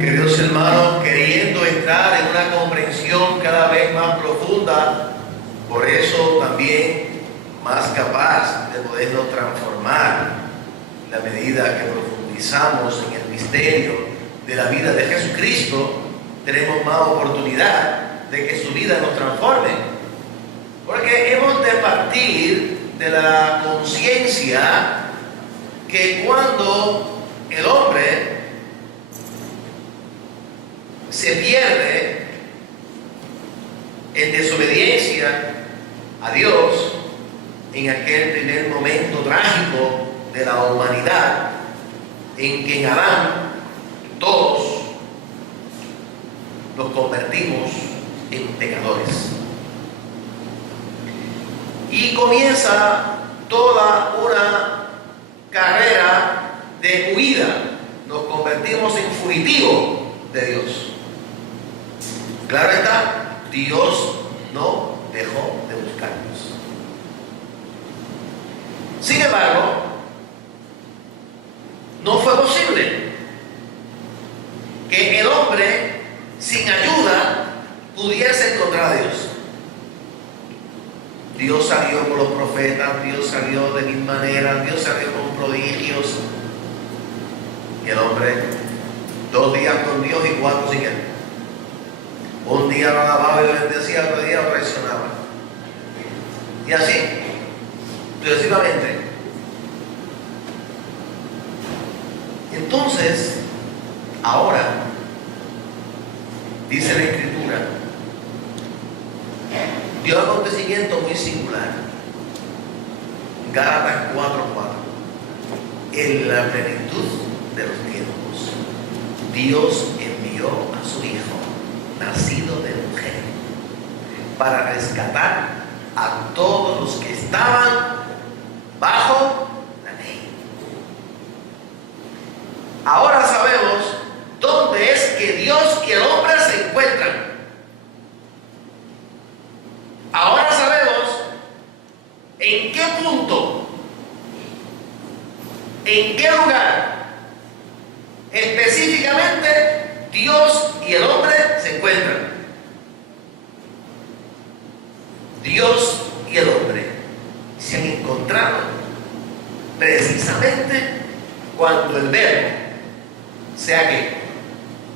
Queridos hermanos, queriendo entrar en una comprensión cada vez más profunda, por eso también más capaz de podernos transformar en la medida que profundizamos en el misterio de la vida de Jesucristo, tenemos más oportunidad de que su vida nos transforme. Porque hemos de partir de la conciencia que cuando el hombre se pierde en desobediencia a Dios, en aquel primer momento trágico de la humanidad, en que en Adán todos nos convertimos en pecadores. Y comienza toda una carrera de huida. Nos convertimos en fugitivos de Dios. Claro está, Dios no dejó de buscarnos. Sin embargo, no fue posible que el hombre sin ayuda pudiese encontrar a Dios. Dios salió con los profetas, Dios salió de mil maneras, Dios salió con prodigios. Y el hombre, 2 días con Dios y 4 sin Él. Un día lo alababa y lo bendecía, otro día lo traicionaba. Y así, sucesivamente. Entonces, ahora, dice la Escritura, dio un acontecimiento muy singular. Gálatas 4:4. En la plenitud de los tiempos, Dios envió a su Hijo, nacido de mujer, para rescatar a todos los que estaban bajo la ley. Ahora sabemos dónde es que Dios y el hombre se encuentran. Ahora sabemos en qué punto, en qué lugar específicamente Dios y el hombre se encuentran. Dios y el hombre se han encontrado precisamente cuando el Verbo se ha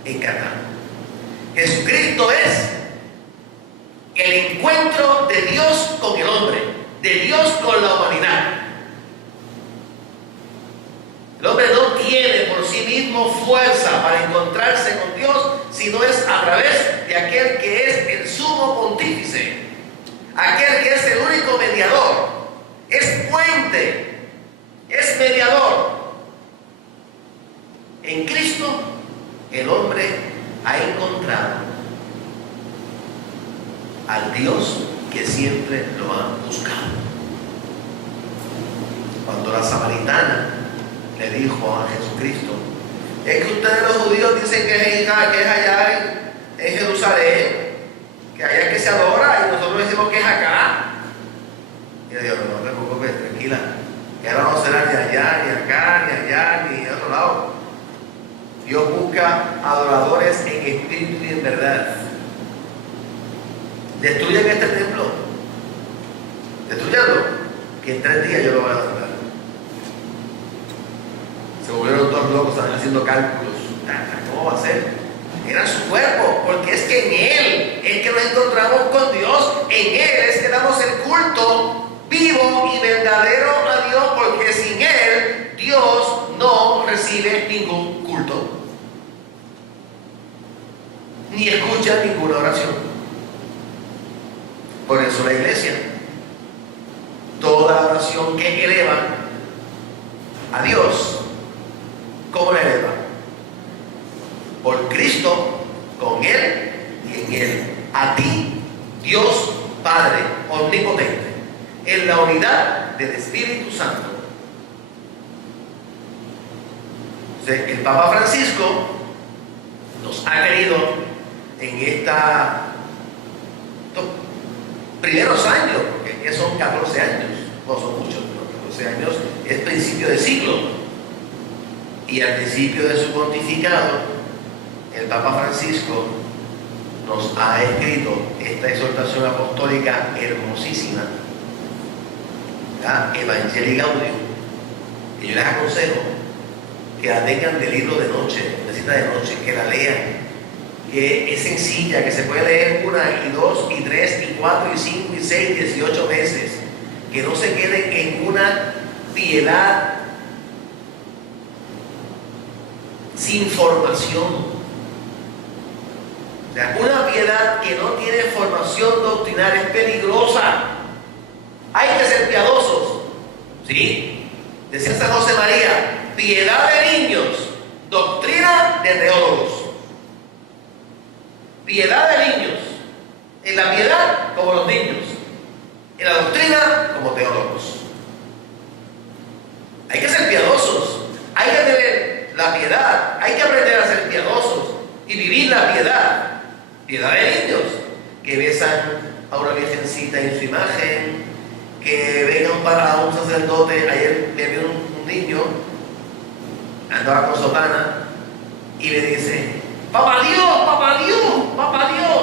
encarnado. Jesucristo es el encuentro de Dios con el hombre, de Dios con la humanidad. El hombre no tiene por sí mismo fuerza para encontrarse con Dios, sino es a través de aquel que es el sumo pontífice, aquel que es el único mediador, es puente, es mediador. En Cristo el hombre ha encontrado al Dios que siempre lo ha buscado. Cuando la samaritana le dijo a Jesucristo, es que ustedes los judíos dicen que es allá en Jerusalén, que allá es que se adora, y nosotros decimos que es acá. Y le dijo, no te preocupes, tranquila, que ahora no será ni allá, ni acá, ni allá, ni de otro lado. Dios busca adoradores en espíritu y en verdad. Destruyen este templo, destruyanlo, que en 3 días yo lo voy a levantar. Se volvieron todos locos, estaban haciendo cálculos. ¿Cómo va a ser? Era su cuerpo, porque es que en Él es que nos encontramos con Dios, en Él es que damos el culto vivo y verdadero a Dios, porque sin Él Dios no recibe ningún culto, ni escucha ninguna oración. Por eso la iglesia, toda la oración que eleva a Dios, ¿cómo la eleva? Por Cristo, con Él y en Él. A ti, Dios Padre omnipotente, en la unidad del Espíritu Santo. El Papa Francisco nos ha querido en estos primeros años, porque ya son 14 años, no son muchos, pero 14 años es principio de siglo. Y al principio de su pontificado, el Papa Francisco nos ha escrito esta exhortación apostólica hermosísima, la Evangelii Gaudium, y yo les aconsejo que la tengan de libro de noche, de cita de noche, que la lean, que es sencilla, que se puede leer 1 y 2 y 3 y 4 y 5 y 6 y 18 veces, que no se queden en una piedad sin formación. O sea, una piedad que no tiene formación doctrinal es peligrosa. Hay que ser piadosos, ¿sí? Decía San José María, piedad de niños, doctrina de teólogos. Piedad de niños, en la piedad como los niños, en la doctrina como teólogos. Hay que ser piadosos, hay que tener la piedad, hay que aprender a ser piadosos y vivir la piedad. Piedad de niños, que besan a una virgencita en su imagen, que vengan a un sacerdote. Ayer me vio un niño, andaba con sotana, y me dice, ¡Papá Dios, papá Dios, papá Dios!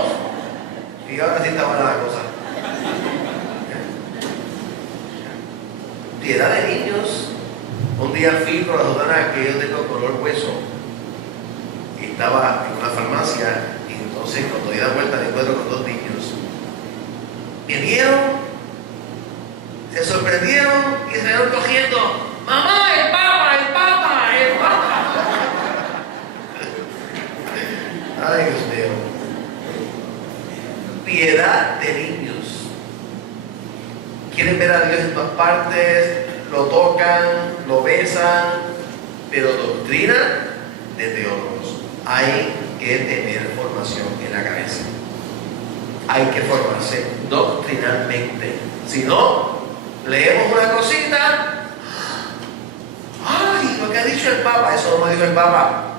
Y ahora sí está buena la cosa. Piedad de niños. Un día fui por la sotana que yo tengo color hueso, y estaba en una farmacia. Entonces, cuando di la vuelta, me encuentro con 2 niños. Me vieron, se sorprendieron y se fueron cogiendo. ¡Mamá, el Papa, el Papa, el Papa! Ay, Dios mío. Piedad de niños. Quieren ver a Dios en todas partes, lo tocan, lo besan, pero doctrina de teólogos. Hay que tener formación en la cabeza. Hay que formarse doctrinalmente. Si no, leemos una cosita. ¡Ay, lo que ha dicho el Papa! Eso no lo dijo el Papa.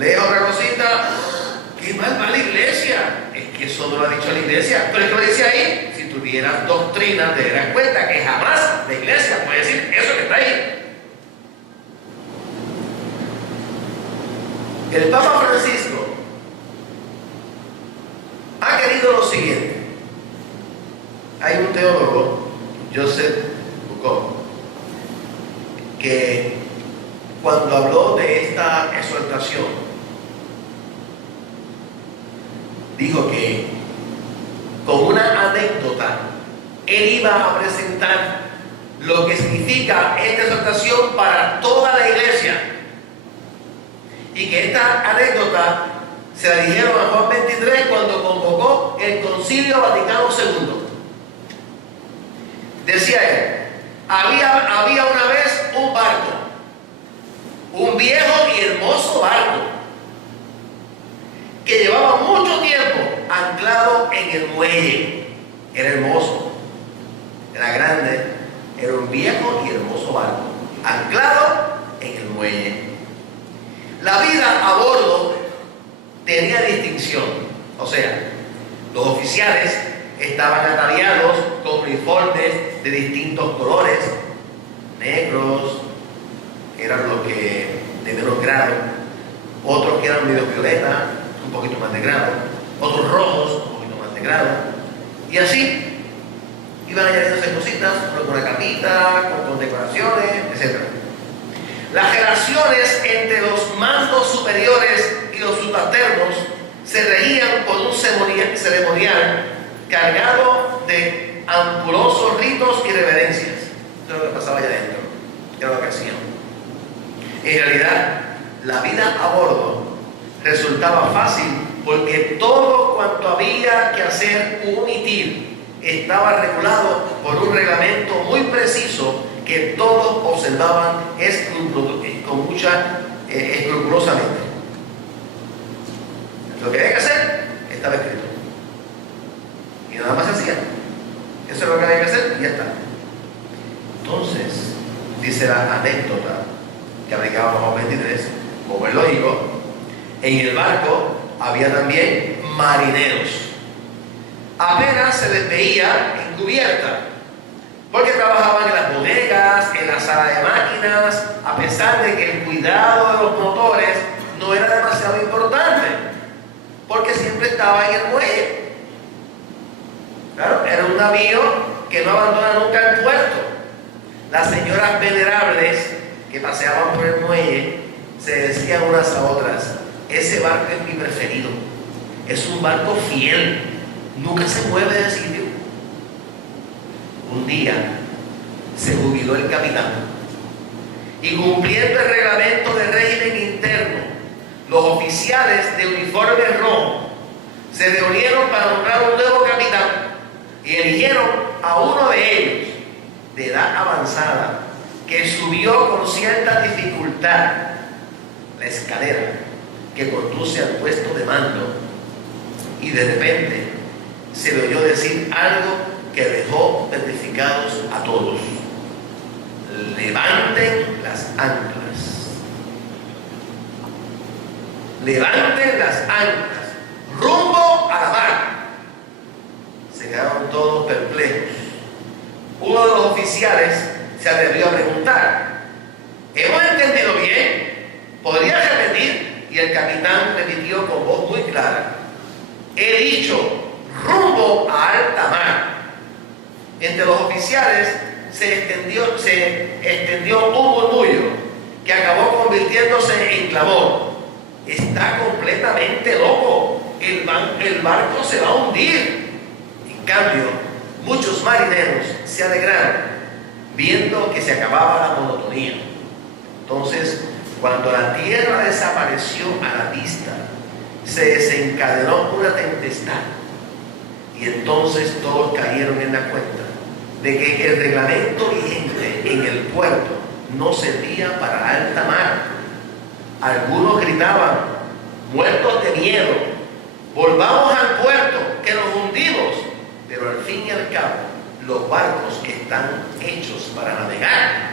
Lee otra cosita. ¡Qué mal va la iglesia! Es que eso no lo ha dicho la iglesia. Pero es que lo dice ahí. Si tuvieras doctrina, te darás cuenta que jamás la iglesia puede decir eso que está ahí. El Papa Francisco ha querido lo siguiente. Hay un teólogo, Joseph Foucault, que cuando habló de esta exhortación, dijo que con una anécdota él iba a presentar lo que significa esta exhortación para toda la iglesia. Y que esta anécdota se la dijeron a Juan 23 cuando convocó el Concilio Vaticano II. Decía él, había una vez un barco, un viejo y hermoso barco, que llevaba mucho tiempo anclado en el muelle. Era hermoso, era grande, era un viejo y hermoso barco, anclado en el muelle. La vida a bordo tenía distinción, o sea, los oficiales estaban ataviados con uniformes de distintos colores, negros, eran los que de menos grado, otros que eran medio violeta, un poquito más de grado, otros rojos, un poquito más de grado, y así iban añadiéndose cositas, con una capita, con decoraciones, etc. Las relaciones entre los mandos superiores y los subalternos se regían por un ceremonial cargado de ampulosos ritos y reverencias. Eso es lo que pasaba allá adentro, era lo que hacían. En realidad, la vida a bordo resultaba fácil porque todo cuanto había que hacer u omitir estaba regulado por un reglamento muy preciso que todos observaban escrupulosamente. Lo que había que hacer estaba escrito. Y nada más se hacía. Eso es lo que había que hacer y ya está. Entonces, dice la anécdota que aplicaba Juan 23, como es lógico, en el barco había también marineros. Apenas se les veía en cubierta, porque trabajaban en las bodegas, en la sala de máquinas, a pesar de que el cuidado de los motores no era demasiado importante, porque siempre estaba en el muelle. Claro, era un navío que no abandona nunca el puerto. Las señoras venerables que paseaban por el muelle se decían unas a otras: ese barco es mi preferido, es un barco fiel, nunca se mueve de sitio. Un día se jubiló el capitán y, cumpliendo el reglamento del régimen interno, los oficiales de uniforme rojo se reunieron para nombrar un nuevo capitán y eligieron a uno de ellos de edad avanzada, que subió con cierta dificultad la escalera que conduce al puesto de mando, y de repente se le oyó decir algo que dejó petrificados a todos: levanten las anclas. Levanten las anclas, rumbo a la mar. Se quedaron todos perplejos. Uno de los oficiales se atrevió a preguntar: ¿hemos entendido bien? ¿Podría repetir? Y el capitán repitió con voz muy clara: he dicho rumbo a alta mar. Entre los oficiales se extendió un murmullo que acabó convirtiéndose en clamor: está completamente loco, el barco se va a hundir. En cambio, muchos marineros se alegraron viendo que se acababa la monotonía. Entonces, cuando la tierra desapareció a la vista, se desencadenó una tempestad, y entonces todos cayeron en la cuenta de que el reglamento vigente en el puerto no servía para alta mar. Algunos gritaban, muertos de miedo: volvamos al puerto, que nos hundimos. Pero al fin y al cabo, los barcos están hechos para navegar.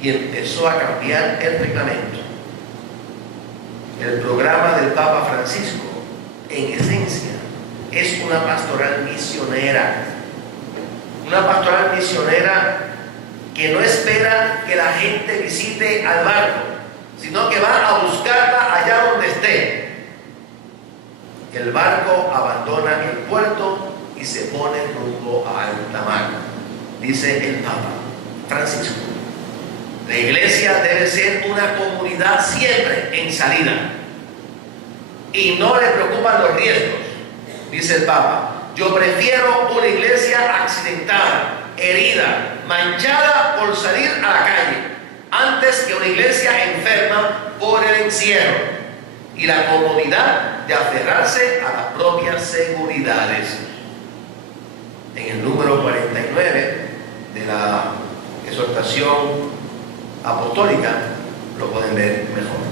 Y empezó a cambiar el reglamento. El programa del Papa Francisco, en esencia, es una pastoral misionera. Una pastoral misionera que no espera que la gente visite al barco, sino que va a buscarla allá donde esté. El barco abandona el puerto y se pone rumbo a alta mar. Dice el Papa Francisco: la iglesia debe ser una comunidad siempre en salida, y no le preocupan los riesgos. Dice el Papa: yo prefiero una iglesia accidentada, herida, manchada por salir a la calle, antes que una iglesia enferma por el encierro y la comodidad de aferrarse a las propias seguridades. En el número 49 de la exhortación apostólica lo pueden ver mejor.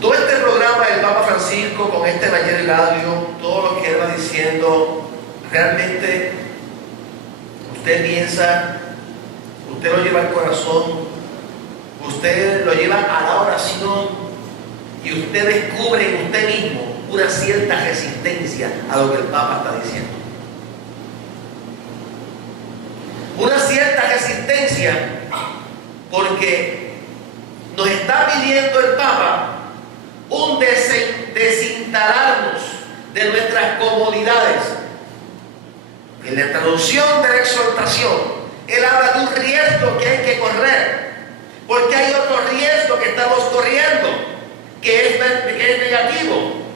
Todo este programa del Papa Francisco, con este Evangelio, todo lo que él va diciendo, realmente usted piensa, usted lo lleva al corazón, usted lo lleva a la oración, y usted descubre en usted mismo una cierta resistencia a lo que el Papa está diciendo. Una cierta resistencia, porque nos está pidiendo el Papa un desinstalarnos de nuestras comodidades. En la traducción de la exhortación, él habla de un riesgo que hay que correr, porque hay otro riesgo que estamos corriendo, que es negativo.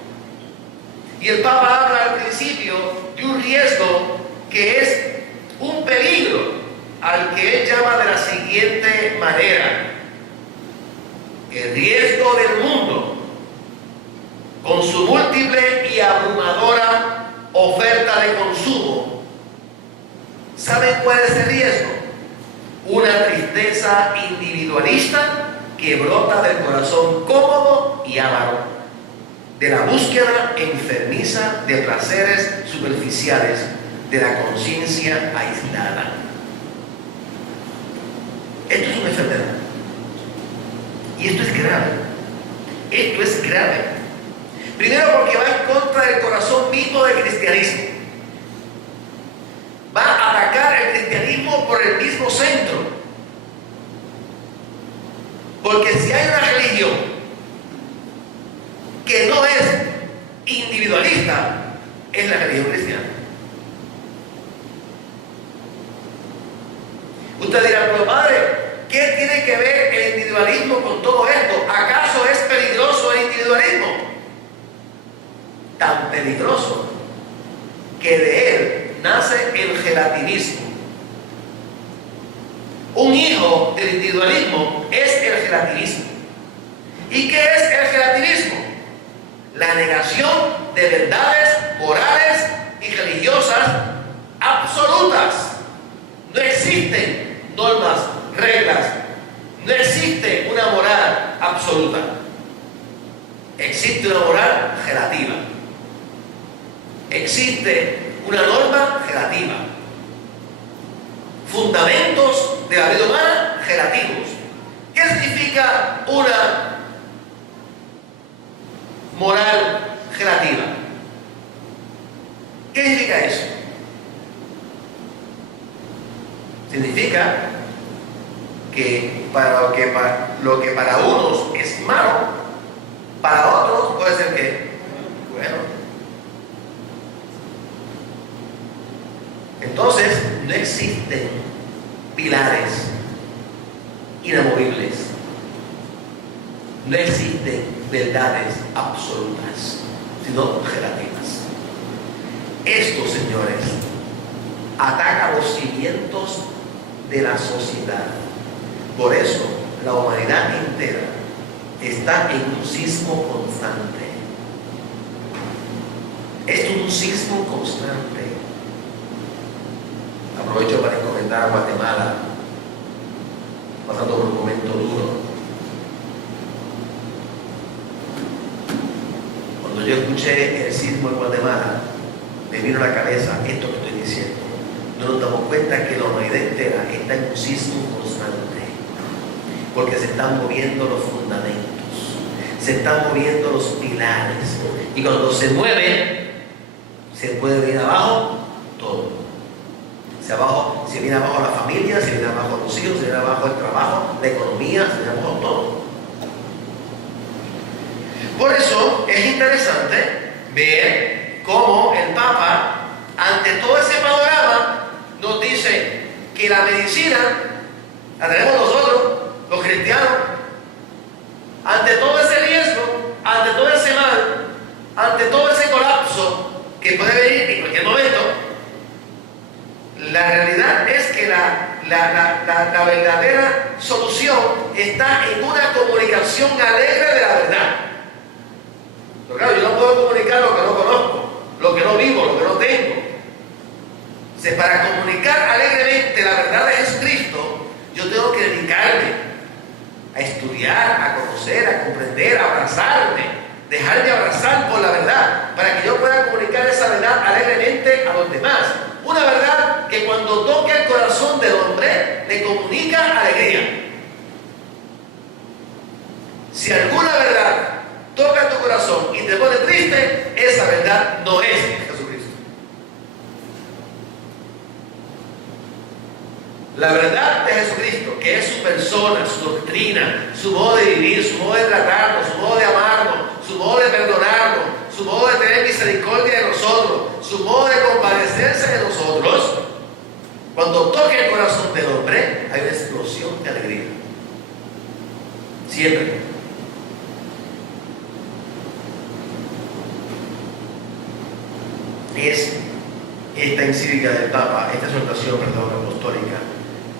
Y el Papa habla al principio de un riesgo que es un peligro, al que él llama de la siguiente manera: el riesgo del mundo, con su múltiple y abrumadora oferta de consumo. ¿Saben cuál es el riesgo? Una tristeza individualista que brota del corazón cómodo y avaro, de la búsqueda enfermiza de placeres superficiales, de la conciencia aislada. Esto es una enfermedad. Y esto es grave. Esto es grave. Primero, porque va en contra del corazón mismo del cristianismo. Porque si hay una religión que no es individualista, es la religión cristiana. Usted dirá, pero padre, ¿qué tiene que ver el individualismo con todo esto? ¿Acaso es peligroso el individualismo? Tan peligroso que de él nace el relativismo. Un hijo del individualismo es el relativismo. ¿Y qué es el relativismo? La negación de verdades morales y religiosas absolutas. No existen normas, reglas. No existe una moral absoluta. Existe una moral relativa. Existe una norma relativa. Fundamentos de la vida humana relativos. ¿Qué significa una moral relativa? ¿Qué significa eso? Significa que lo que para unos es malo, para otros puede ser que bueno. Entonces no existen pilares inamovibles. No existen verdades absolutas, sino relativas. Esto, señores, ataca los cimientos de la sociedad. Por eso, la humanidad entera está en un sismo constante. Es un sismo constante. Aprovecho para encomendar a Guatemala, pasando por un momento duro. Cuando yo escuché el sismo en Guatemala, me vino a la cabeza esto que estoy diciendo. No nos damos cuenta que la humanidad entera está en un sismo constante, porque se están moviendo los fundamentos, se están moviendo los pilares, y cuando se mueve, se puede venir abajo todo. Se viene abajo la familia, se viene abajo los hijos, se viene abajo el trabajo, la economía, se viene abajo todo. Por eso es interesante ver cómo el Papa, ante todo ese panorama, nos dice que la medicina la tenemos nosotros, los cristianos. Ante todo ese riesgo, ante todo ese mal, ante todo ese colapso que puede venir en cualquier momento, la realidad es que la verdadera solución está en una comunicación alegre de la verdad. Pero claro, yo no puedo comunicar lo que no conozco, lo que no vivo, lo que no tengo. Entonces, para comunicar alegremente la verdad de Jesucristo, yo tengo que dedicarme a estudiar, a conocer, a comprender, a abrazarme, dejarme abrazar por la verdad, para que yo pueda comunicar esa verdad alegremente a los demás. Una verdad que cuando toca el corazón del hombre, le comunica alegría. Si alguna verdad toca tu corazón y te pone triste, esa verdad no es Jesucristo. La verdad de Jesucristo, que es su persona, su doctrina, su modo de vivir, su modo de tratarnos, su modo de amarnos, su modo de perdonarnos, su modo de tener misericordia de nosotros, su modo de compadecerse de nosotros, cuando toca el corazón del hombre, hay una explosión de alegría. Siempre. Es esta encíclica del Papa, esta exhortación, apostólica,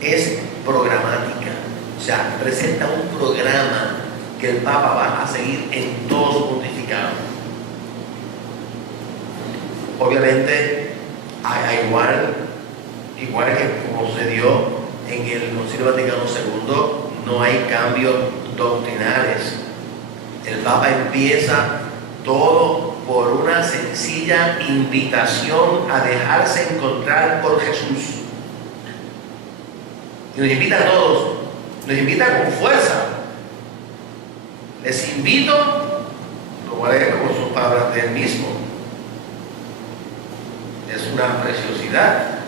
es programática. O sea, presenta un programa que el Papa va a seguir en todo su pontificado. Obviamente, igual que como se dio en el Concilio Vaticano II, no hay cambios doctrinales. El Papa empieza todo por una sencilla invitación a dejarse encontrar por Jesús. Y nos invita a todos, nos invita con fuerza. Les invito, lo voy a leer como son palabras de él mismo. Es una preciosidad.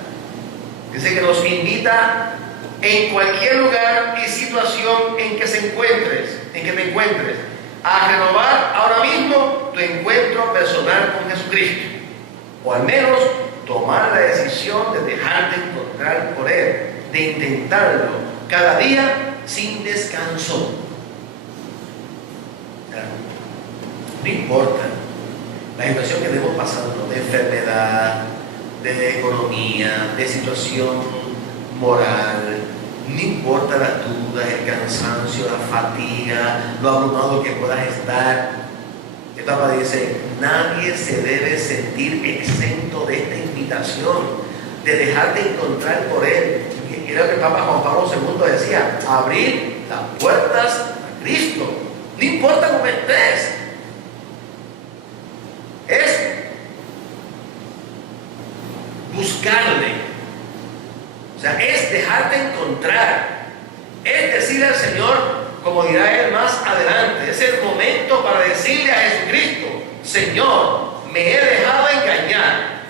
Dice que nos invita en cualquier lugar y situación en que te encuentres, a renovar ahora mismo tu encuentro personal con Jesucristo, o al menos tomar la decisión de dejarte encontrar por Él, de intentarlo cada día sin descanso. No importa la situación que estemos pasando, de enfermedad, de economía, de situación moral, no importa las dudas, el cansancio, la fatiga, lo abrumado que puedas estar. El Papa dice, nadie se debe sentir exento de esta invitación, de dejarte encontrar por Él. Y era lo que el Papa Juan Pablo II decía, abrir las puertas a Cristo, no importa cómo estés. Es buscarle, o sea, es dejarte encontrar, es decirle al Señor, como dirá Él más adelante, es el momento para decirle a Jesucristo, Señor, me he dejado engañar,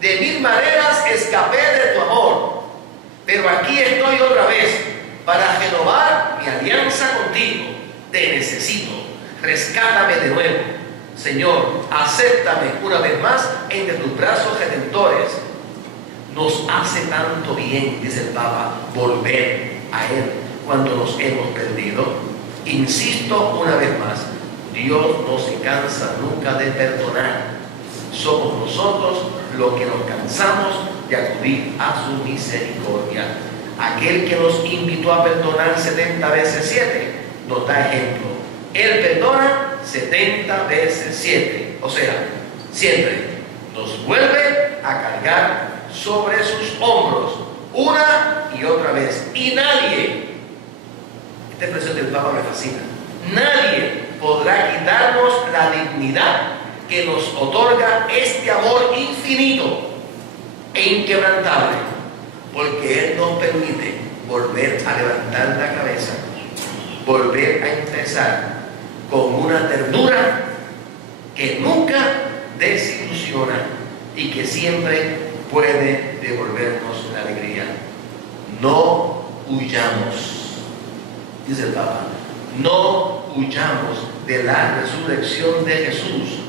de mil maneras escapé de tu amor, pero aquí estoy otra vez para renovar mi alianza contigo, te necesito, rescátame de nuevo. Señor, acéptame una vez más entre tus brazos redentores. Nos hace tanto bien, dice el Papa, volver a Él cuando nos hemos perdido. Insisto una vez más, Dios no se cansa nunca de perdonar. Somos nosotros los que nos cansamos de acudir a su misericordia. Aquel que nos invitó a perdonar 70 veces 7 nos da ejemplo. Él perdona 70 veces 7. O sea, siempre nos vuelve a cargar sobre sus hombros una y otra vez. Y nadie, esta expresión del Papa me fascina, nadie podrá quitarnos la dignidad que nos otorga este amor infinito e inquebrantable, porque Él nos permite volver a levantar la cabeza, volver a empezar con una ternura que nunca desilusiona y que siempre puede devolvernos la alegría. No huyamos, dice el Papa, no huyamos de la resurrección de Jesús.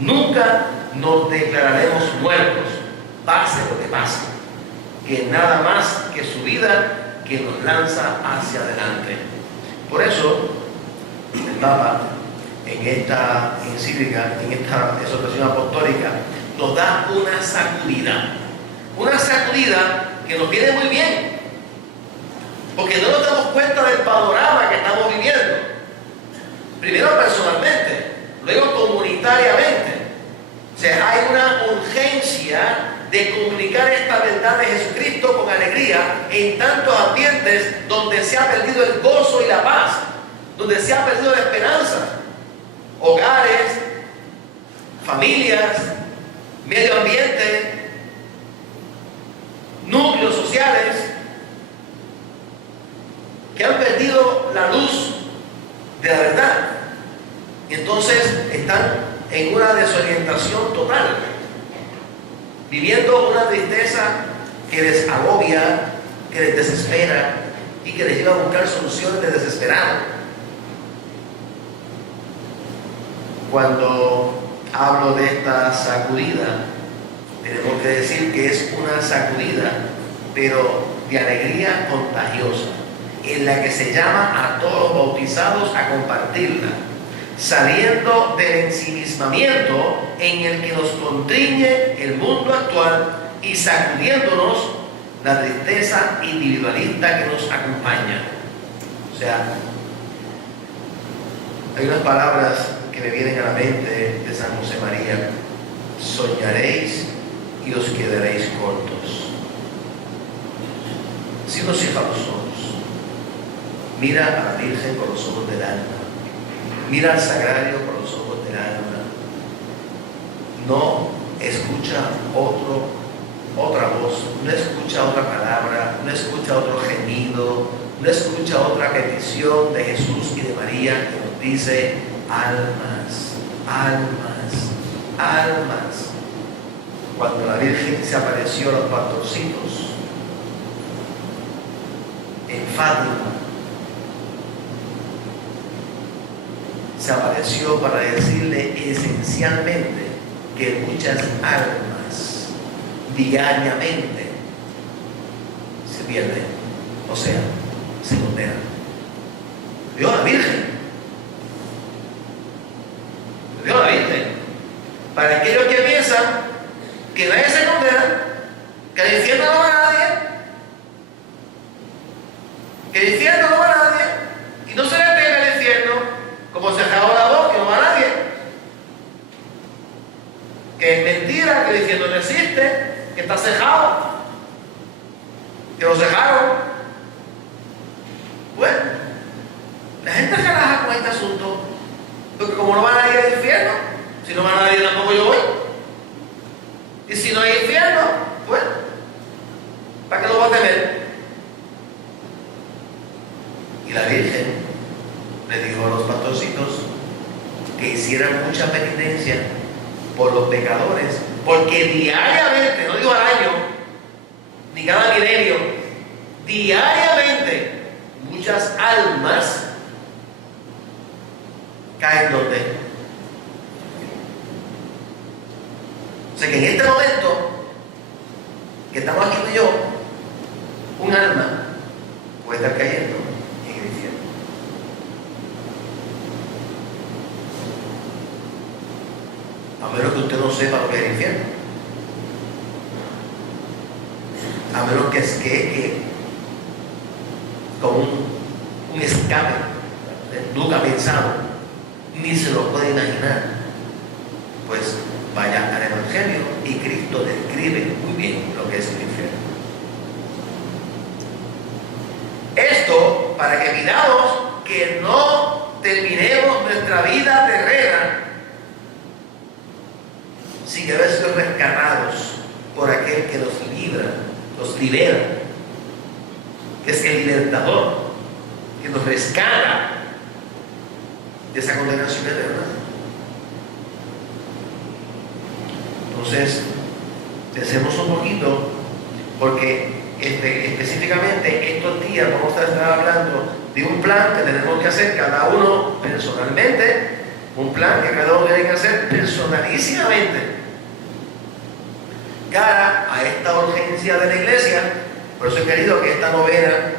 Nunca nos declararemos muertos, pase lo que pase, que nada más que su vida que nos lanza hacia adelante. Por eso, el Papa, en esta encíclica, en esta exhortación apostólica, nos da una sacudida que nos viene muy bien, porque no nos damos cuenta del panorama que estamos viviendo, primero personalmente, luego comunitariamente. O sea, hay una urgencia de comunicar esta verdad de Jesucristo con alegría en tantos ambientes donde se ha perdido el gozo y la paz, donde se ha perdido la esperanza. Hogares, familias, medio ambiente, núcleos sociales que han perdido la luz de la verdad y entonces están en una desorientación total, viviendo una tristeza que les agobia, que les desespera y que les lleva a buscar soluciones de desesperado. Cuando hablo de esta sacudida, tenemos que decir que es una sacudida, pero de alegría contagiosa, en la que se llama a todos los bautizados a compartirla, saliendo del ensimismamiento en el que nos constriñe el mundo actual y sacudiéndonos la tristeza individualista que nos acompaña. O sea, hay unas palabras que me vienen a la mente de San José María: soñaréis y os quedaréis cortos. Si uno cierra los ojos, mira a la Virgen con los ojos del alma, mira al sagrario con los ojos del alma, no escucha otra voz, no escucha otra palabra, no escucha otro gemido, no escucha otra petición de Jesús y de María que nos dice: almas, almas, almas. cuando la Virgen se apareció a los pastorcitos en Fátima, se apareció para decirle esencialmente que muchas almas diariamente se pierden, o sea, se condenan. Dios la Virgen. Dios la Virgen. Para aquellos que piensan que nadie se condena, que el infierno no va a nadie, que el infierno no va a nadie, y no se le pega el infierno como se acabó la voz, que no va a nadie, que es mentira, que el infierno no existe, que está cejado, que lo cejaron. Bueno, la gente se relaja con este asunto, porque como no va nadie al infierno, si no va nadie tampoco yo voy. Y si no hay infierno, bueno, ¿para qué lo va a temer? Y la Virgen le dijo a los pastorcitos que hicieran mucha penitencia por los pecadores, porque diariamente, no digo al año, ni cada milenio, diariamente muchas almas caen donde. O sea que en este momento que estamos aquí tú y yo, un alma puede estar cayendo en el infierno. A menos que usted no sepa lo que es el infierno. A menos que como un escape, nunca pensado, ni se lo puede imaginar, pues vaya al Evangelio y Cristo describe muy bien lo que es el infierno. Esto para que pidamos que no terminemos nuestra vida terrena sin haber sido rescatados por aquel que nos libera, que es el libertador, que nos rescata de esa condenación eterna. Entonces, pensemos un poquito, porque específicamente estos días vamos a estar hablando de un plan que tenemos que hacer cada uno personalmente, un plan que cada uno tiene que hacer personalísimamente, cara a esta urgencia de la iglesia. Por eso he querido que esta novena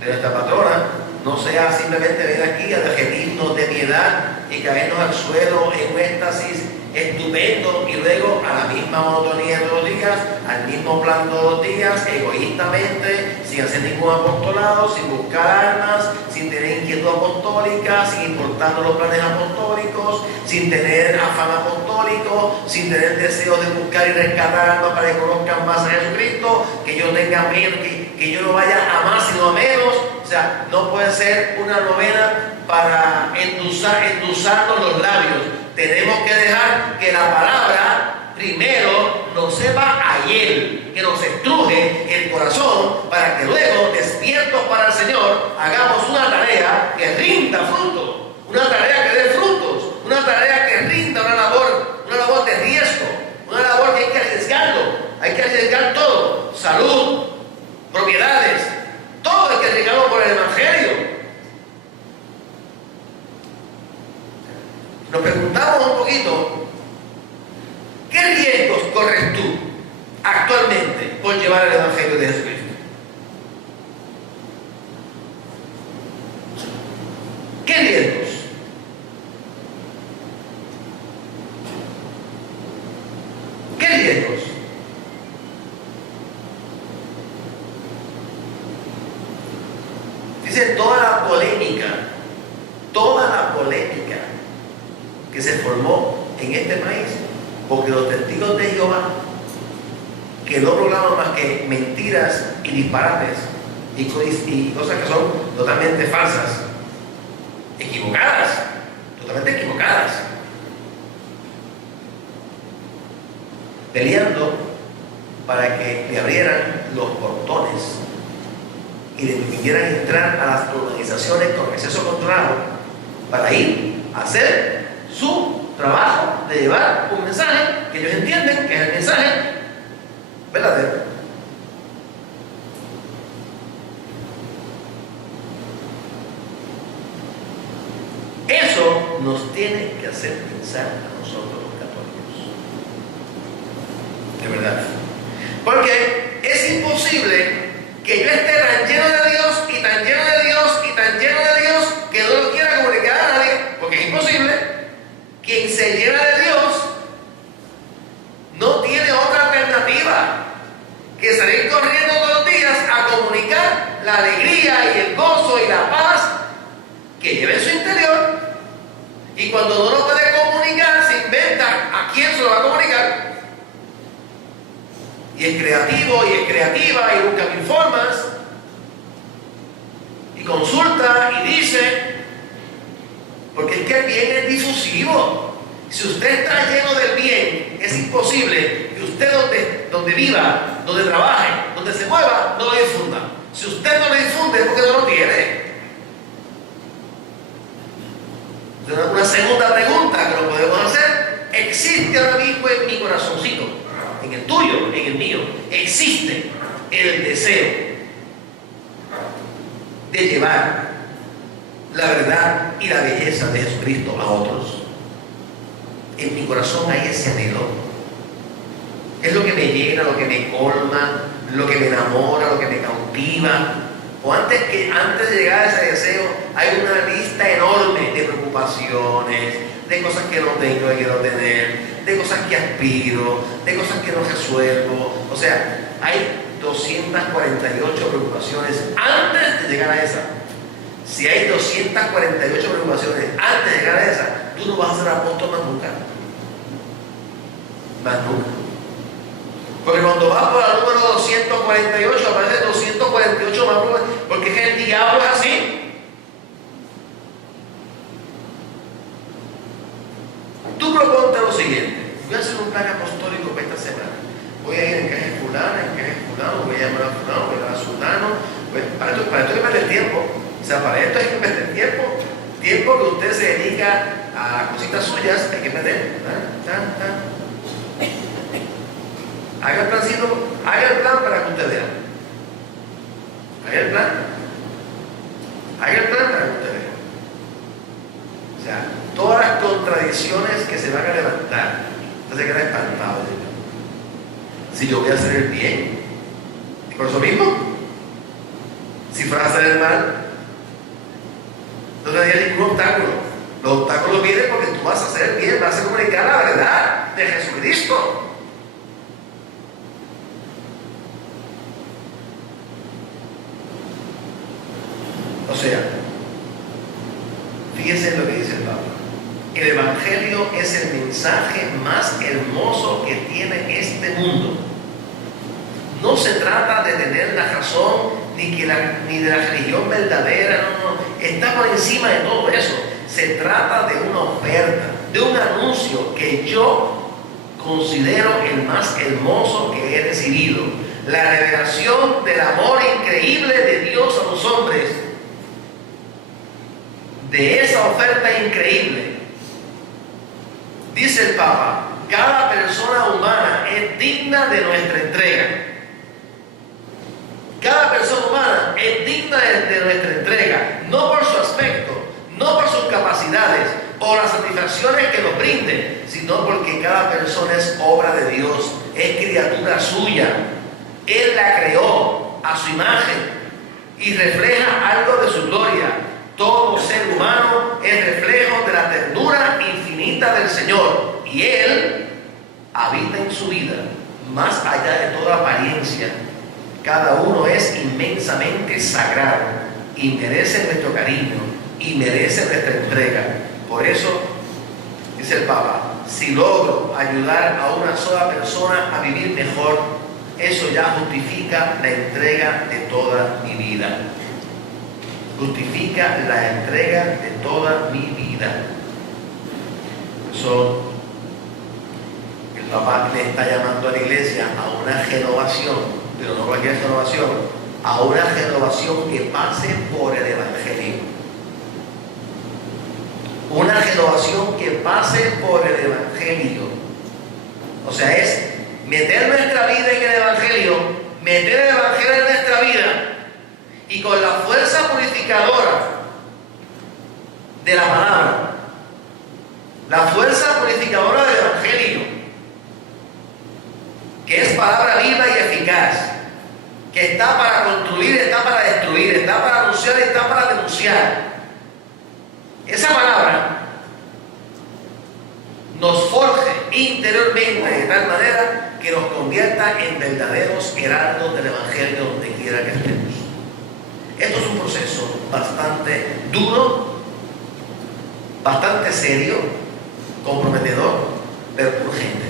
de nuestra patrona no sea simplemente venir aquí a adjetivos de piedad y caernos al suelo en un éxtasis estupendo y luego a la misma monotonía todos los días, al mismo plan todos los días, egoístamente, sin hacer ningún apostolado, sin buscar almas, sin tener inquietud apostólica, sin importarnos los planes apostólicos, sin tener afán apostólico, sin tener deseos de buscar y rescatar almas para que conozcan más a Jesucristo, que yo tenga menos, que yo no vaya a más sino a menos. O sea, no puede ser una novena para endulzarnos los labios. Tenemos que dejar que la palabra primero nos sepa ayer, que nos estruje el corazón, para que luego, despiertos para el Señor, hagamos una tarea que rinda frutos, una tarea que dé frutos, una tarea que rinda una labor de riesgo, una labor que hay que arriesgarlo, hay que arriesgar todo, salud, propiedades, todo hay que arriesgarlo por el Evangelio. Nos preguntamos un poquito, ¿qué riesgos corres tú actualmente por llevar el Evangelio de Jesucristo? ¿Qué riesgos? ¿Qué riesgos? Dice toda la polémica que se formó en este país, porque los testigos de Jehová, que no proclaman más que mentiras y disparates y cosas que son totalmente falsas, totalmente equivocadas, peleando para que le abrieran los portones y le permitieran entrar a las organizaciones con acceso controlado para ir a hacer su trabajo de llevar un mensaje que ellos entienden que es el mensaje verdadero. Eso nos tiene que hacer pensar a nosotros los católicos. De verdad. Porque es imposible que yo esté tan lleno de Dios y tan lleno de Dios y tan lleno de Dios que no lo quiera comunicar a nadie. Porque es imposible. Quien se llena de Dios no tiene otra alternativa que salir corriendo todos los días a comunicar la alegría y el gozo y la paz que lleva en su interior. Y cuando no lo puede comunicar, se inventa a quién se lo va a comunicar. Y es creativo y es creativa y busca mil formas. Y consulta y dice. Porque es que el bien es difusivo. Si usted está lleno del bien, es imposible que usted donde viva, donde trabaje, donde se mueva, no lo difunda. Si usted no lo difunde es porque no lo tiene. Una segunda pregunta que lo podemos hacer: ¿existe ahora mismo en mi corazoncito, en el tuyo, en el mío, existe el deseo de llevar la verdad y la belleza de Jesucristo a otros? En mi corazón hay ese anhelo. Es lo que me llena, lo que me colma, lo que me enamora, lo que me cautiva. O antes de llegar a ese deseo, hay una lista enorme de preocupaciones, de cosas que no tengo y quiero tener, de cosas que aspiro, de cosas que no resuelvo. O sea, hay 248 preocupaciones antes de llegar a esa. Si hay 248 preocupaciones antes de llegar a esa, tú no vas a ser apóstol más nunca. Más nunca. Porque cuando vas por el número 248, aparece 248 más preocupaciones, porque es que el diablo es así. Tú proponte lo siguiente: voy a hacer un plan apostólico para esta semana. Voy a ir en caja de fulano, voy a llamar a fulano, voy a llamar a sultano. Para esto hay que perder tiempo. O sea, para esto hay que perder tiempo. Tiempo que usted se dedica a cositas suyas, hay que perder. Haga el plancito, haga el plan para que usted vea. Haga el plan. Haga el plan para que usted vea. O sea, todas las contradicciones que se van a levantar, usted se queda espantado. Si yo voy a hacer el bien, y por eso mismo, si fuera a hacer el mal, no tendría ningún obstáculo. Los obstáculos vienen porque tú vas a hacer el bien, vas a comunicar la verdad de Jesucristo. O sea, fíjense en lo que dice el Papa. El Evangelio es el mensaje más hermoso que tiene este mundo. No se trata de tener la razón ni de la religión verdadera, no. Está por encima de todo eso. Se trata de una oferta, de un anuncio que yo considero el más hermoso que he recibido. La revelación del amor increíble de Dios a los hombres. De esa oferta increíble, dice el Papa, cada persona humana es digna de nuestra entrega. Cada persona humana es digna de nuestra entrega, no por su aspecto, no por sus capacidades o las satisfacciones que nos brinde, sino porque cada persona es obra de Dios, es criatura suya. Él la creó a su imagen y refleja algo de su gloria. Todo ser humano es reflejo de la ternura infinita del Señor, y Él habita en su vida, más allá de toda apariencia. Cada uno es inmensamente sagrado y merece nuestro cariño y merece nuestra entrega. Por eso, dice el Papa, si logro ayudar a una sola persona a vivir mejor, eso ya justifica la entrega de toda mi vida. Justifica la entrega de toda mi vida. Por eso el Papa le está llamando a la iglesia a una renovación, pero no cualquier renovación, a una renovación que pase por el Evangelio. Una renovación que pase por el Evangelio. O sea, es meter nuestra vida en el Evangelio, meter el Evangelio en nuestra vida y con la fuerza purificadora de la palabra, la fuerza purificadora del Evangelio, que es palabra viva y eficaz, que está para construir, está para destruir, está para anunciar y está para denunciar. Esa palabra nos forje interiormente de tal manera que nos convierta en verdaderos heraldos del Evangelio donde quiera que estemos. Esto es un proceso bastante duro, bastante serio, comprometedor, pero urgente.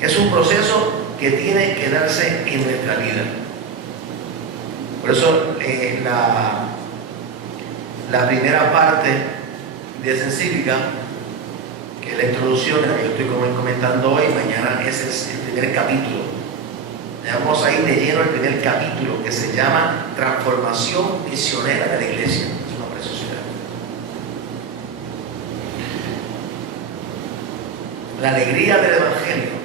Es un proceso que tiene que darse en nuestra vida. Por eso la primera parte de esa encíclica, que es la introducción, la que yo estoy comentando hoy, mañana ese es el primer capítulo. Vamos a ir de lleno al primer capítulo, que se llama Transformación Misionera de la Iglesia. Es una preciosidad. La alegría del Evangelio.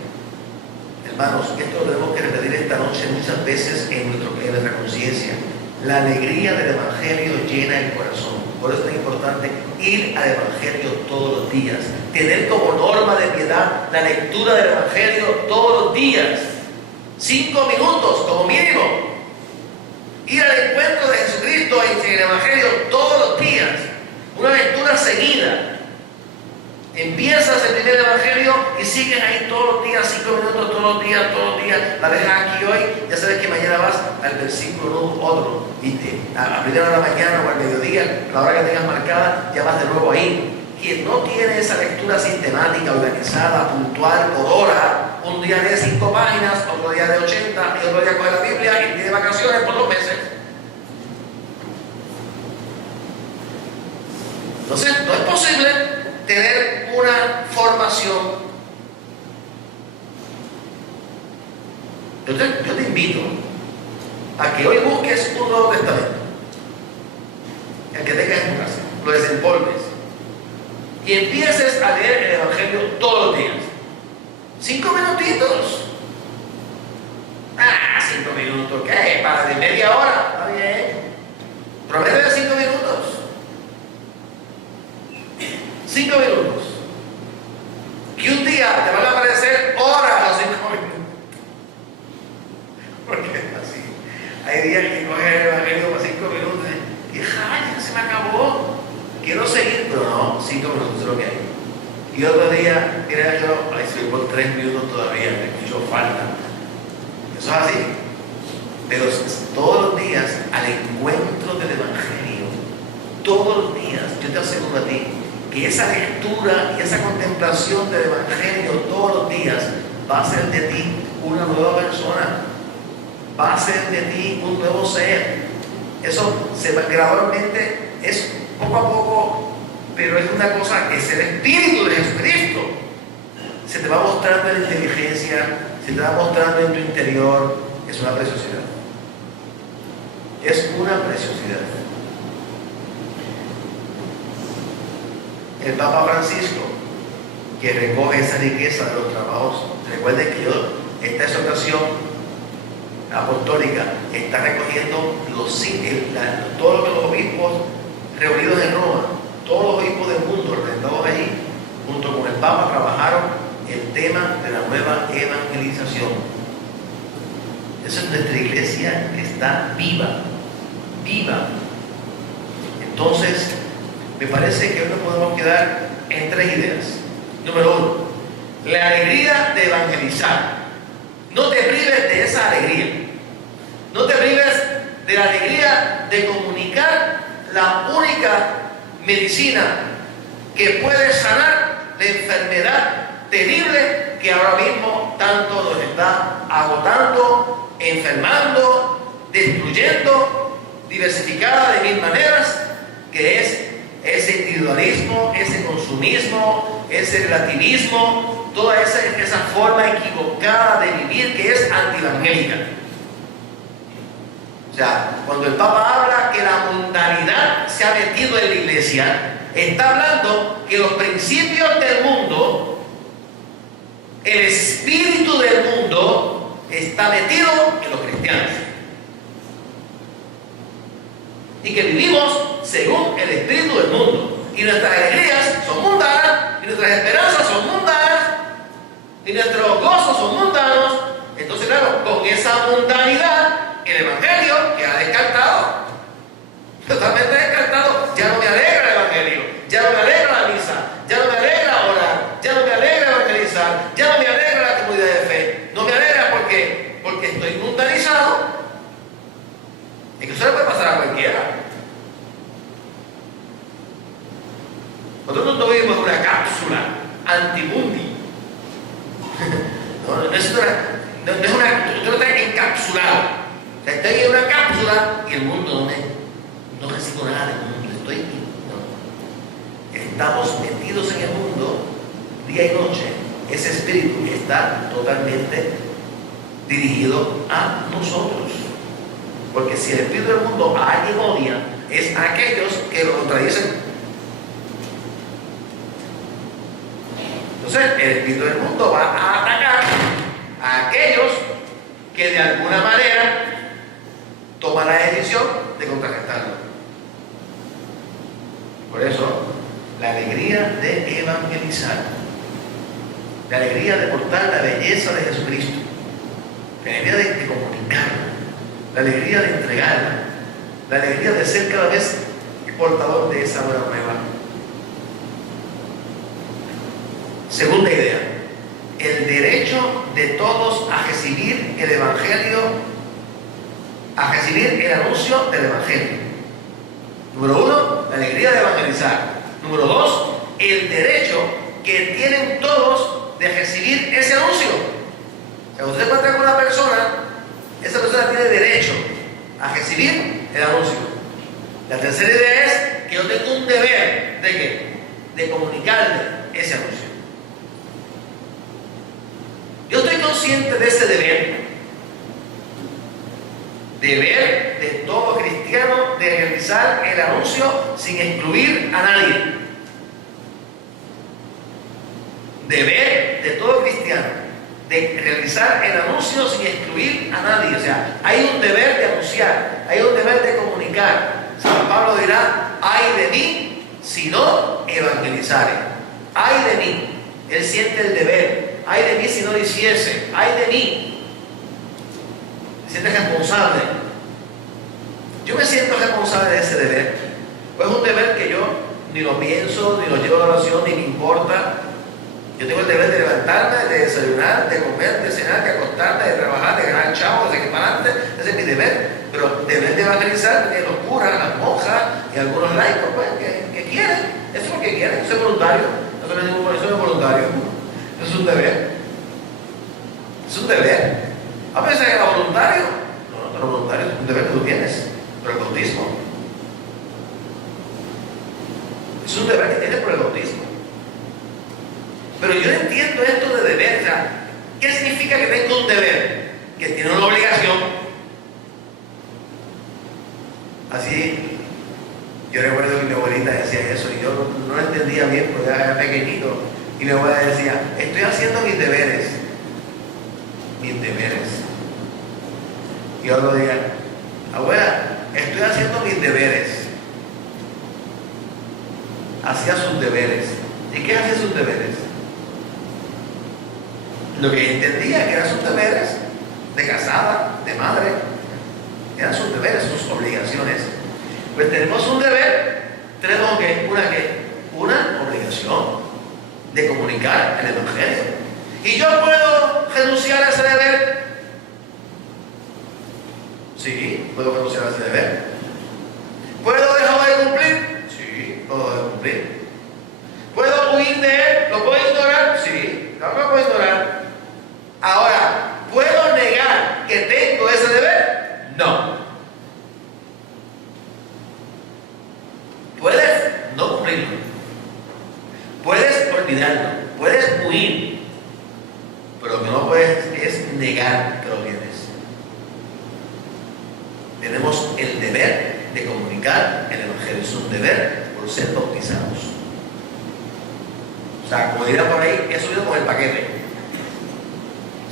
Hermanos, esto lo tenemos que repetir esta noche muchas veces en nuestra conciencia. La alegría del Evangelio llena el corazón. Por eso es importante ir al Evangelio todos los días. Tener como norma de piedad la lectura del Evangelio todos los días. 5 minutos como mínimo. Ir al encuentro de Jesucristo en el Evangelio todos los días. Una lectura seguida. Empiezas el primer Evangelio y sigues ahí todos los días, 5 minutos todos los días. La dejas aquí hoy, ya sabes que mañana vas al versículo otro. Y a primera de la mañana o al mediodía, a la hora que tengas marcada, ya vas de nuevo ahí. Quien no tiene esa lectura sistemática, organizada, puntual, por hora, un día lee 5 páginas, otro día de 80 y otro día coge la Biblia y tiene vacaciones por 2 meses. Entonces, no es posible tener una formación. Yo te invito a que hoy busques un Nuevo Testamento, el que tengas en tu casa, lo desempolves y empieces a leer el Evangelio todos los días. 5 minutitos. 5 minutos, ¿qué? Para de media hora, está bien. Prométete 5 minutos. 5 minutos. Y un día te van a aparecer horas los 5 minutos. Porque es así. Hay días que coges el Evangelio por 5 minutos y ya se me acabó. Quiero seguir, pero no, 5 minutos es lo que hay. Y otro día, mira yo, estoy por 3 minutos todavía, me escucho falta. Eso es así. Pero todos los días, al encuentro del Evangelio, todos los días, yo te aseguro a ti, que esa lectura y esa contemplación del Evangelio todos los días va a hacer de ti una nueva persona, va a hacer de ti un nuevo ser. Eso gradualmente es poco a poco, pero es una cosa que es el Espíritu de Jesucristo. Se te va mostrando en la inteligencia, se te va mostrando en tu interior. Es una preciosidad. Es una preciosidad. El Papa Francisco, que recoge esa riqueza de los trabajos, recuerden que esta exhortación apostólica está recogiendo todos los obispos reunidos en Roma, todos los obispos del mundo representados allí, junto con el Papa, trabajaron el tema de la nueva evangelización. Eso es nuestra iglesia que está viva. Entonces, me parece que hoy nos podemos quedar en 3 ideas. Número 1, la alegría de evangelizar. No te prives de esa alegría. No te prives de la alegría de comunicar la única medicina que puede sanar la enfermedad terrible que ahora mismo tanto nos está agotando, enfermando, destruyendo, diversificada de 1000 maneras, que es ese individualismo, ese consumismo, ese relativismo, toda esa forma equivocada de vivir que es antievangélica. O sea, cuando el Papa habla que la mundanidad se ha metido en la iglesia, está hablando que los principios del mundo El espíritu del mundo está metido en los cristianos. Y que vivimos según el espíritu del mundo. Y nuestras alegrías son mundanas, y nuestras esperanzas son mundanas, y nuestros gozos son mundanos. Entonces, claro, con esa mundanidad, el evangelio queda descartado. Totalmente descartado. Ya no me alegra el evangelio, ya no me alegra la misa, ya no me alegra orar, ya no me alegra evangelizar, ya no me alegra la comunidad de fe. No me alegra porque estoy mundanizado. Es que eso le puede pasar a cualquiera. Nosotros no vivimos en una cápsula antimundi. No es una, usted no está encapsulado. O sea, estoy en una cápsula y el mundo no recibo nada del mundo. Estamos metidos en el mundo día y noche. Ese espíritu está totalmente dirigido a nosotros. Porque si el espíritu del mundo a alguien odia, es a aquellos que lo contradicen. Entonces, el espíritu del mundo va a atacar a aquellos que de alguna manera toman la decisión de contrarrestarlo. Por eso, la alegría de evangelizar, la alegría de portar la belleza de Jesucristo, la alegría de comunicarla, la alegría de entregarla, la alegría de ser cada vez portador de esa buena nueva. Segunda idea, el derecho de todos a recibir el evangelio, a recibir el anuncio del evangelio. Número uno, la alegría de evangelizar. Número dos, el derecho que tienen todos de recibir ese anuncio. O sea, usted encuentra con una persona, esa persona tiene derecho a recibir el anuncio. La tercera idea es que yo tengo un deber de ¿qué? De comunicarle ese anuncio. Yo estoy consciente de ese deber de todo cristiano de realizar el anuncio sin excluir a nadie. Deber de todo cristiano de realizar el anuncio sin excluir a nadie. O sea, hay un deber de anunciar, hay un deber de comunicar. San Pablo dirá: ay de mí si no evangelizare. Ay de mí. Él siente el deber. Ay de mí si no lo hiciese. Ay de mí. Se siente responsable. Yo me siento responsable de ese deber. Pues es un deber que yo ni lo pienso, ni lo llevo a la oración, ni me importa. Yo tengo el deber de levantarme, de desayunar, de comer, de cenar, de acostarme, de trabajar, de ganar chavos, de seguir para adelante. Ese es mi deber. Pero deber de evangelizar, que los curas, las monjas y algunos laicos, pues, que quieren. Eso es lo que quieren. Eso es voluntario. Eso no es voluntario. Eso es un deber. Es un deber. A veces era voluntario. No es voluntario, es un deber que tú tienes. Pero el bautismo es un deber que tienes por el bautismo. Pero yo entiendo esto de deber. O sea, ¿qué significa que tengo un deber? Que tiene una obligación. Así, yo recuerdo que mi abuelita decía eso y yo no lo entendía bien porque era pequeñito. Y mi abuela decía: estoy haciendo mis deberes. Mis deberes. Y yo lo decía: abuela, estoy haciendo mis deberes. Hacía sus deberes. ¿Y qué hacía sus deberes? Lo que entendía que eran sus deberes de casada, de madre, eran sus deberes, sus obligaciones. Pues tenemos un deber, tenemos una obligación de comunicar el evangelio. ¿Y yo puedo renunciar a ese deber? Sí, puedo renunciar a ese deber. ¿Puedo dejar de cumplir? Sí, puedo dejar de cumplir. ¿Puedo huir de él? ¿Lo puedo ignorar? Sí, claro que lo puedo ignorar. Ahora, ¿puedo negar que tengo ese deber? No. Puedes no cumplirlo. Puedes olvidarlo. Puedes huir. Pero lo que no puedes es negar que lo tienes. Tenemos el deber de comunicar el evangelio. Es un deber por ser bautizados. O sea, como diría por ahí, he subido con el paquete.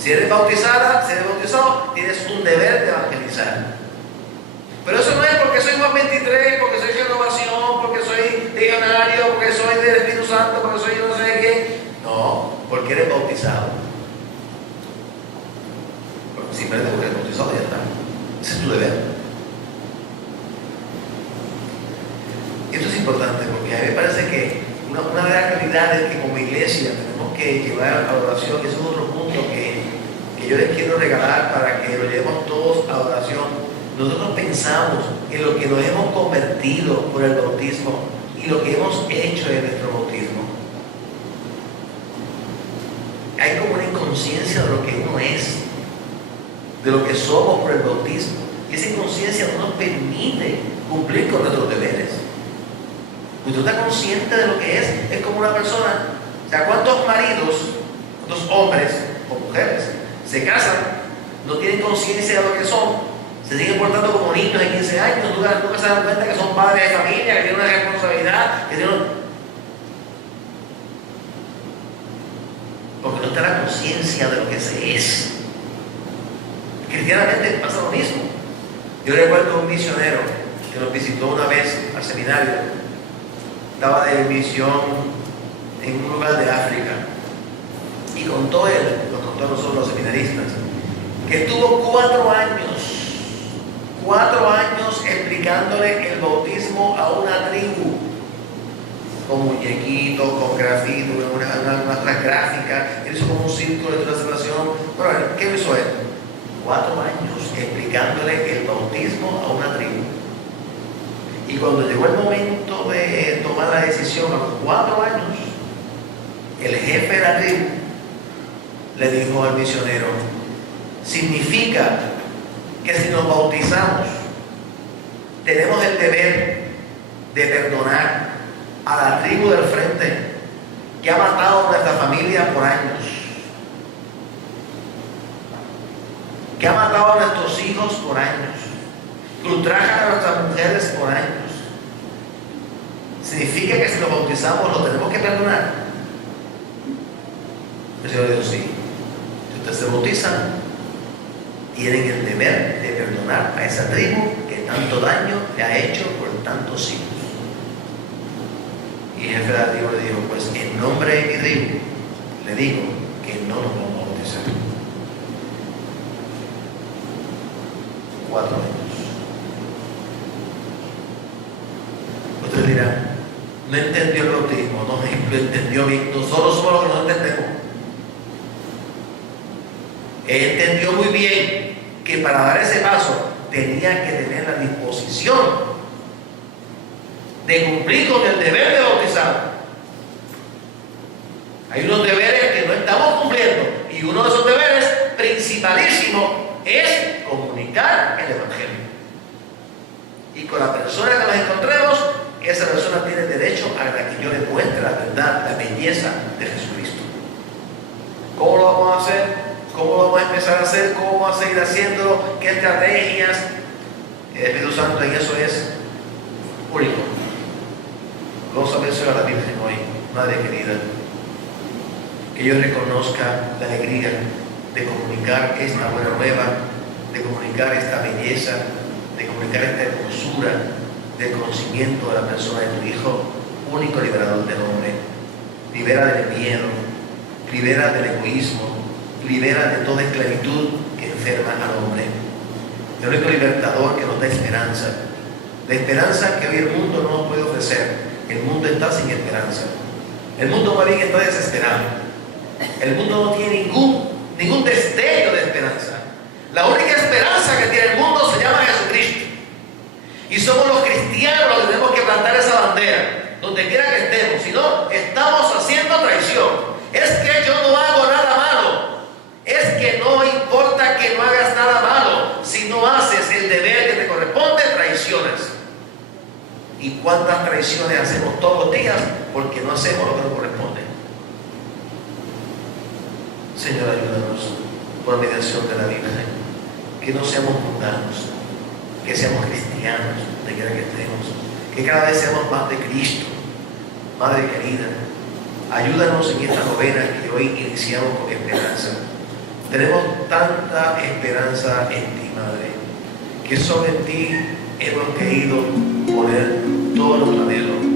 Si eres bautizada, si eres bautizado, tienes un deber de evangelizar. Pero eso no es porque soy Juan 23, porque soy renovación, porque soy legionario, porque soy del Espíritu Santo, porque soy yo no sé qué. No, porque eres bautizado. Porque simplemente porque eres bautizado ya está. Ese es tu deber. Y esto es importante porque a mí me parece que una de las realidades que como iglesia tenemos que llevar a la oración, y ese es otro punto que yo les quiero regalar para que lo llevemos todos a oración. Nosotros pensamos en lo que nos hemos convertido por el bautismo y lo que hemos hecho en nuestro bautismo. Hay como una inconsciencia de lo que uno es, de lo que somos por el bautismo. Y esa inconsciencia no nos permite cumplir con nuestros deberes. Cuando tú estás consciente de lo que es como una persona. O sea, ¿cuántos maridos, cuántos hombres o mujeres se casan, no tienen conciencia de lo que son? Se siguen portando como niños de 15 años, nunca se dan cuenta que son padres de familia, que tienen una responsabilidad, que tienen... Porque no está la conciencia de lo que se es. Cristianamente pasa lo mismo. Yo recuerdo un misionero que nos visitó una vez al seminario, estaba de misión en un lugar de África, y contó él, nos contó a nosotros los seminaristas, que estuvo 4 años explicándole el bautismo a una tribu, con muñequitos, con grafitos, unas gráficas. Él hizo como un círculo de transformación. Bueno, ¿qué hizo él? 4 años explicándole el bautismo a una tribu. Y cuando llegó el momento de tomar la decisión, a los 4 años, el jefe de la tribu le dijo al misionero: significa que si nos bautizamos, tenemos el deber de perdonar a la tribu del frente que ha matado a nuestra familia por años, que ha matado a nuestros hijos por años, que ultraja a nuestras mujeres por años. ¿Significa que si nos bautizamos lo tenemos que perdonar? El Señor dijo: sí. Si ustedes se bautizan, tienen el deber de perdonar a esa tribu que tanto daño le ha hecho por tantos siglos. Y el jefe de la tribu le dijo: pues en nombre de mi tribu le digo que no nos vamos a bautizar. 4 años. Ustedes dirán: no entendió el bautismo. No lo entendió bien. Nosotros somos los que no entendemos. Él entendió muy bien que para dar ese paso tenía que tener la disposición de cumplir con el deber de bautizar. Hay unos deberes que no estamos cumpliendo, y uno de esos deberes principalísimo es comunicar el Evangelio. Y con la persona que nos encontremos, esa persona tiene derecho a que yo le muestre la verdad, la belleza de Jesucristo. ¿Cómo lo vamos a hacer? ¿Cómo lo vamos a empezar a hacer? ¿Cómo vamos a seguir haciéndolo? ¿Qué estrategias? El Espíritu Santo en eso es único. Vamos a mencionar a la Virgen hoy, Madre querida. Que yo reconozca la alegría de comunicar esta buena nueva, de comunicar esta belleza, de comunicar esta hermosura del conocimiento de la persona de tu Hijo, único liberador del hombre. Libera del miedo, libera del egoísmo, libera de toda esclavitud que enferma al hombre. El único libertador que nos da esperanza. La esperanza que hoy el mundo no nos puede ofrecer. El mundo está sin esperanza. El mundo más bien está desesperado. El mundo no tiene ningún destello de esperanza. La única esperanza que tiene el mundo se llama Jesucristo. Y somos los cristianos los que tenemos que plantar esa bandera, donde quiera que estemos. Si no, estamos haciendo traición. Es que yo no hago nada malo. Es que no importa que no hagas nada malo. Si no haces el deber que te corresponde, traicionas. ¿Y cuántas traiciones hacemos todos los días porque no hacemos lo que nos corresponde? Señor, ayúdanos por mediación de la Virgen, que no seamos mundanos, que seamos cristianos de quiera que estemos, que cada vez seamos más de Cristo. Madre querida, ayúdanos en esta novena que hoy iniciamos con esperanza. Tenemos tanta esperanza en ti, Madre, que solo en ti hemos querido poner todo nuestro anhelo.